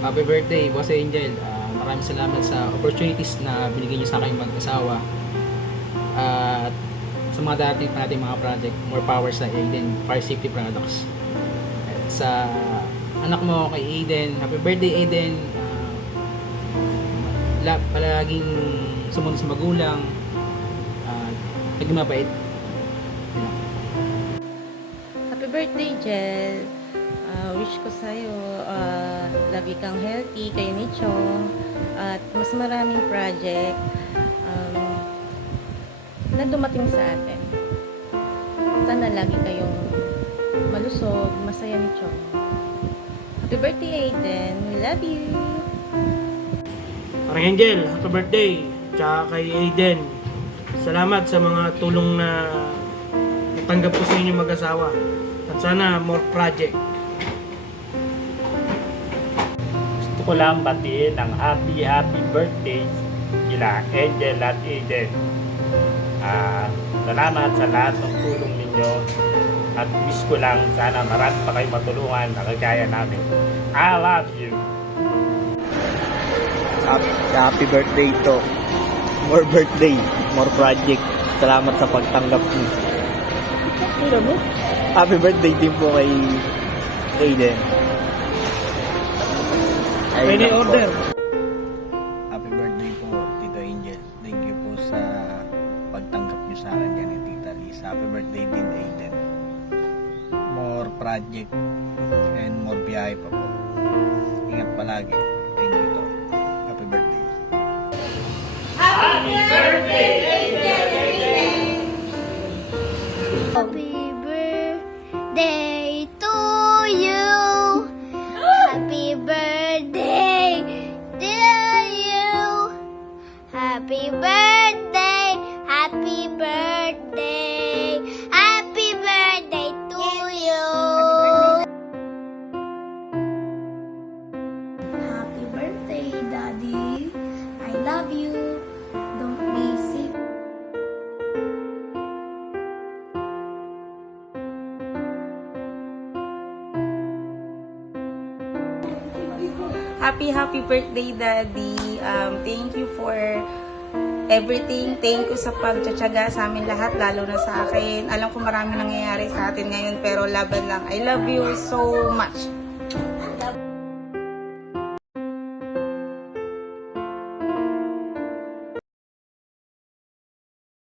Happy birthday, Boss Angel. Maraming salamat sa opportunities na binigay niyo sa aking mag-asawa. At sa mga darating pa natin mga project, more power sa Aiden Fire Safety Products. At sa anak mo kay Aiden, happy birthday Aiden. Palaging sumunod sa magulang. Naging mabait. Happy birthday, Jel. Wish ko sa'yo, lagi kang healthy, kayo ni Chong, at mas maraming project na dumating sa atin. Sana lagi kayong malusog, masaya ni Chong. Happy birthday, Aiden. We love you. Parang Angel, happy birthday. Tsaka kay Aiden. Salamat sa mga tulong na natanggap ko sa inyo mag-asawa. At sana more project. Gusto ko lang batiin ang happy birthday kila Angel at Aiden. Salamat sa lahat ng tulong ninyo at wish ko lang sana marami pa kayo matulungan na kagaya namin. I love you! Happy birthday to. More birthday, more project. Salamat sa pagtanggap niyo. Happy birthday din po kay Aiden. Any order? Happy birthday po, Tito Angel. Thank you po sa pagtanggap niyo sa akin yan, Tita Lisa. Happy birthday din, Aiden. More project and more biyahe pa po. Ingat palagi. Thank you to. Happy birthday. Happy birthday! Happy birthday to you. Happy birthday to you. Happy birthday. Happy birthday. Happy birthday to you. Happy birthday, Daddy. I love you. Don't be sick. Happy birthday, Daddy. Thank you for everything. Thank you sa pagtsatsaga sa amin lahat, lalo na sa akin. Alam ko marami nangyayari sa atin ngayon, pero laban lang. I love you so much.